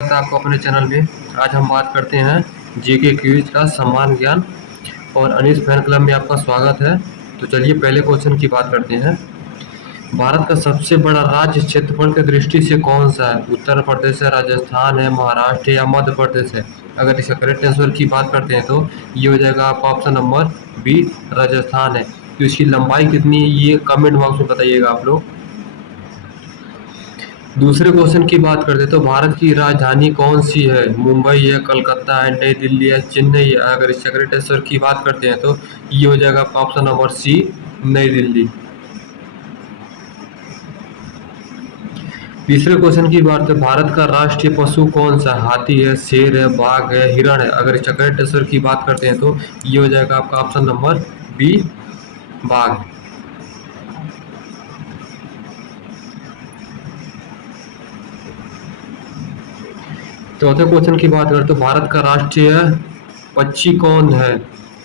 स्वागत है आपको अपने चैनल में। आज हम बात करते हैं जीके क्विज का सम्मान ज्ञान और अनीस फैन क्लब में आपका स्वागत है। तो चलिए पहले क्वेश्चन की बात करते हैं। भारत का सबसे बड़ा राज्य क्षेत्रफल की दृष्टि से कौन सा है? उत्तर प्रदेश है, राजस्थान है, महाराष्ट्र या मध्य प्रदेश है? अगर इसका करेक्ट आंसर की बात करते हैं तो ये हो जाएगा आपका ऑप्शन नंबर बी, राजस्थान है। तो इसकी लंबाई कितनी है ये कमेंट बॉक्स में बताइएगा आप लोग। दूसरे क्वेश्चन की बात करते हैं तो भारत की राजधानी कौन सी है? मुंबई है, कलकत्ता है, नई दिल्ली है, चेन्नई है? अगर इसका करेक्ट आंसर की बात करते हैं तो ये हो जाएगा आपका ऑप्शन नंबर सी, नई दिल्ली। तीसरे क्वेश्चन की बात है, भारत का राष्ट्रीय पशु कौन सा है? हाथी है, शेर है, बाघ है, हिरण है? अगर इसका करेक्ट आंसर की बात करते हैं तो ये हो जाएगा आपका ऑप्शन नंबर बी, बाघ। चौथे क्वेश्चन की बात करते तो भारत का राष्ट्रीय पक्षी कौन है?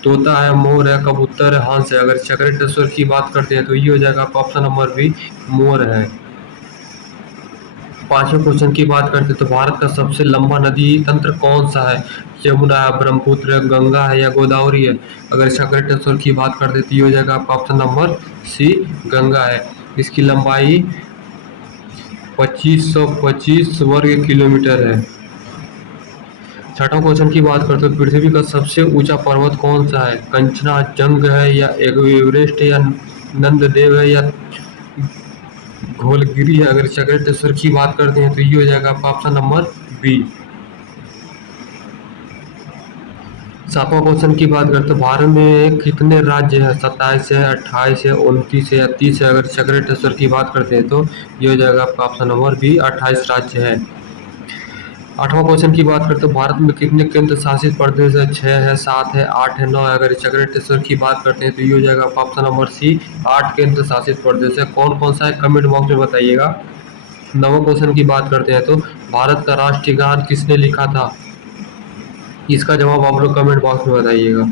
तोता है, मोर है, कबूतर है, हंस है? अगर इसका करेक्ट आंसर की बात करते हैं तो ये हो जाएगा आपका ऑप्शन नंबर बी, मोर है। पांचवें क्वेश्चन की बात करते हैं तो भारत का सबसे लंबा नदी तंत्र कौन सा है? यमुना है, ब्रह्मपुत्र है, गंगा है या गोदावरी है? अगर इसका करेक्ट आंसर की बात करते तो ये हो जाएगा आपका ऑप्शन नंबर सी, गंगा है। इसकी लंबाई 2525 वर्ग किलोमीटर है। छठा क्वेश्चन की बात करते हैं, पृथ्वी का सबसे ऊंचा पर्वत कौन सा है? कंचनाजंग है या एवरेस्ट है या नंददेव है या धौलगिरी है? अगर इसका करेक्ट आंसर की बात करते हैं तो ये हो जाएगा आपका ऑप्शन नंबर बी। सातवां क्वेश्चन की बात करते हैं, भारत में कितने राज्य हैं? 27 है, 28 है, 29 है या 30 है? अगर इसका करेक्ट आंसर की बात करते हैं तो ये हो जाएगा आपका ऑप्शन नंबर बी, 28 राज्य है। आठवां क्वेश्चन की बात करते हैं, भारत में कितने केंद्र शासित प्रदेश है? 6 है, 7 है, 8 है, 9 है? अगर इसका करेक्ट आंसर की बात करते हैं तो ये हो जाएगा आपका ऑप्शन नंबर सी, 8 केंद्र शासित प्रदेश है। कौन कौन सा है कमेंट बॉक्स में बताइएगा। नौवां क्वेश्चन की बात करते हैं तो भारत का राष्ट्रीय गान किसने लिखा था? इसका जवाब आप लोग कमेंट बॉक्स में बताइएगा।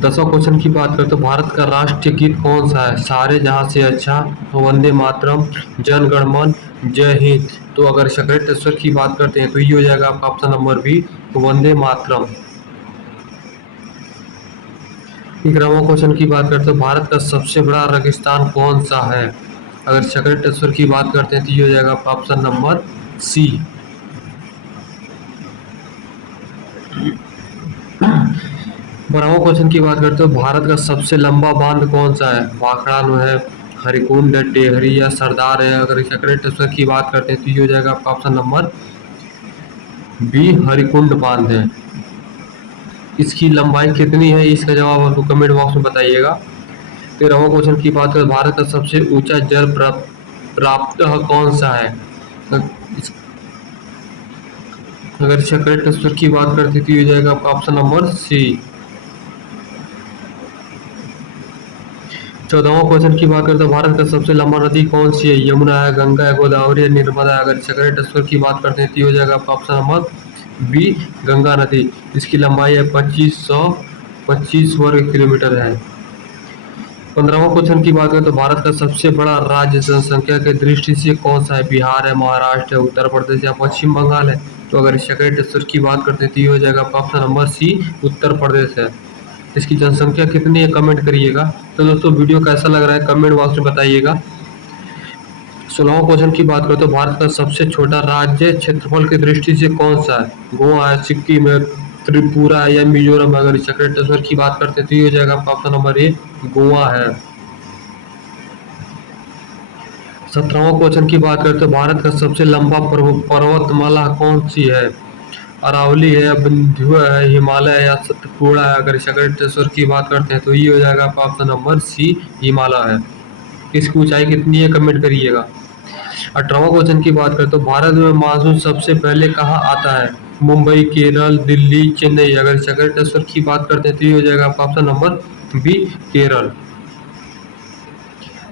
10वां क्वेश्चन की बात करते तो भारत का राष्ट्रीय गीत कौन सा है? सारे जहां से अच्छा, वंदे मातरम, जन गण मन, जय हिंद? तो अगर इसका करेक्ट आंसर की बात करते हैं तो ये हो जाएगा आपका option number B, Vande Mataram. 11वां question की बात करते हैं, भारत का सबसे बड़ा रेगिस्तान कौन सा है? अगर इसका करेक्ट आंसर की बात करते हैं तो ये हो जाएगा आपका ऑप्शन नंबर सी। 12वां क्वेश्चन की बात करते हो, भारत का सबसे लंबा बांध कौन सा है? भाखड़ा है, हरिकुंड है, टेहरी या सरदार है? अगर इसका करेक्ट आंसर की बात करते हैं तो ये हो जाएगा आपका ऑप्शन नंबर बी, हरिकुंड बांध है। इसकी लंबाई कितनी है इसका जवाब आपको कमेंट बॉक्स में बताइएगा। 13वां क्वेश्चन की बात करें, भारत का सबसे ऊंचा जल प्राप्त कौन सा है? अगर इसका करेक्ट आंसर की बात करते तो ये हो जाएगा आपका ऑप्शन नंबर सी। 14वां क्वेश्चन की बात करते हैं, भारत का सबसे लंबा नदी कौन सी है? यमुना है, गंगा है, गोदावरी है, नर्मदा है? अगर इसका करेक्ट आंसर की बात करते हैं तो ये हो जाएगा आपका ऑप्शन नंबर बी, गंगा नदी। इसकी लंबाई है 2525 वर्ग किलोमीटर है। 15वां क्वेश्चन की बात करें तो भारत का सबसे बड़ा राज्य जनसंख्या की दृष्टि से कौन सा है? बिहार है, महाराष्ट्र है, उत्तर प्रदेश या पश्चिम बंगाल है? तो अगर इसका करेक्ट आंसर की बात करते हैं तो ये हो जाएगा आपका ऑप्शन नंबर सी, उत्तर प्रदेश है। इसकी जनसंख्या कितनी है कमेंट करिएगा। तो दोस्तों वीडियो कैसा लग रहा है कमेंट बॉक्स में बताइएगा। 16वां क्वेश्चन की बात करें तो भारत का सबसे छोटा राज्य क्षेत्रफल की दृष्टि से कौन सा है? गोवा है, सिक्किम है, त्रिपुरा है या मिजोरम? अगर इसका करेक्ट आंसर की बात करते हैं तो ये हो जाएगा आपका ऑप्शन नंबर ए, गोवा है। 17वां क्वेश्चन की बात करते हैं, भारत का सबसे लंबा पर्वतमाला कौन सी है? अरावली है, विंध्य है, हिमालय है या सतपुड़ा है? अगर इसका करेक्ट आंसर की बात करते हैं तो ये हो जाएगा आपका ऑप्शन नंबर सी, हिमालय है। इसकी ऊंचाई कितनी है कमेंट करिएगा। 18वां क्वेश्चन की बात करते हैं, भारत में मानसून सबसे पहले कहाँ आता है? मुंबई, केरल, दिल्ली, चेन्नई? अगर इसका करेक्ट आंसर की बात करते हैं तो ये हो जाएगा आपका ऑप्शन नंबर बी, केरल।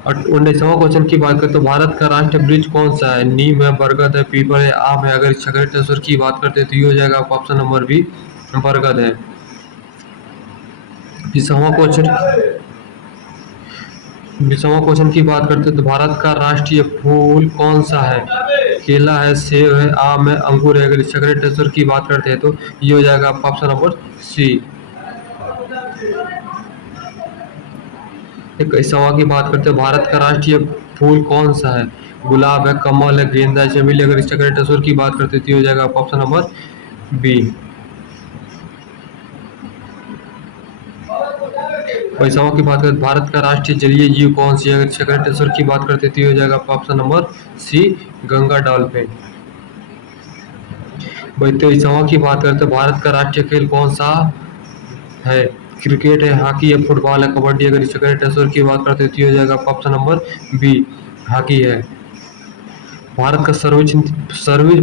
19वां क्वेश्चन की बात करें तो भारत का राष्ट्रीय वृक्ष कौन सा है? नीम है, बरगद है, पीपल है, आम है? अगर इसका करेक्ट आंसर की बात करते हैं तो ये हो जाएगा आपका ऑप्शन नंबर बी, बरगद है। 20वां क्वेश्चन 20वां क्वेश्चन की बात करते हैं तो भारत का राष्ट्रीय फूल कौन सा है? केला है, सेब है, आम है, अंगूर है। अगर चक्रेटेश्वर की बात करते हैं तो ये हो जाएगा आपका ऑप्शन नंबर सी। 21वां की बात करते हैं भारत का राष्ट्रीय फूल कौन सा है? गुलाब है, कमल है, गेंदा है, चमेली। अगर चक्रेटेश्वर की बात करते हैं तो ये हो जाएगा आपका ऑप्शन नंबर बी। 22वां की बात करें भारत का राष्ट्रीय जलीय जीव कौन सी है? अगर चक्रेटेश्वर की बात करते हैं तो ये हो जाएगा आपका option number C, Ganga dolphin. 23वां की बात करते हैं भारत का राष्ट्रीय खेल कौन सा है? क्रिकेट है, हॉकी है, फुटबॉल है, कबड्डी। अगर चक्रेटेश्वर की बात करते हैं तो ये हो जाएगा आपका ऑप्शन नंबर बी, हॉकी है। भारत का सर्वोच्च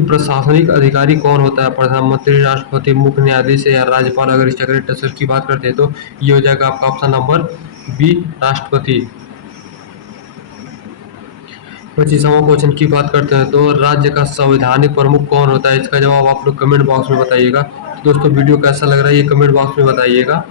प्रशासनिक अधिकारी कौन होता है? प्रधानमंत्री, राष्ट्रपति, मुख्य न्यायाधीश या राज्यपाल। अगर चक्रेटेश्वर की बात करते हैं तो ये हो जाएगा आपका ऑप्शन नंबर बी, राष्ट्रपति। 25वां क्वेश्चन की बात करते हैं तो राज्य का संवैधानिक प्रमुख कौन होता है? इसका जवाब आप लोग कमेंट बॉक्स में बताइएगा। तो दोस्तों वीडियो कैसा लग रहा है ये कमेंट बॉक्स में बताइएगा।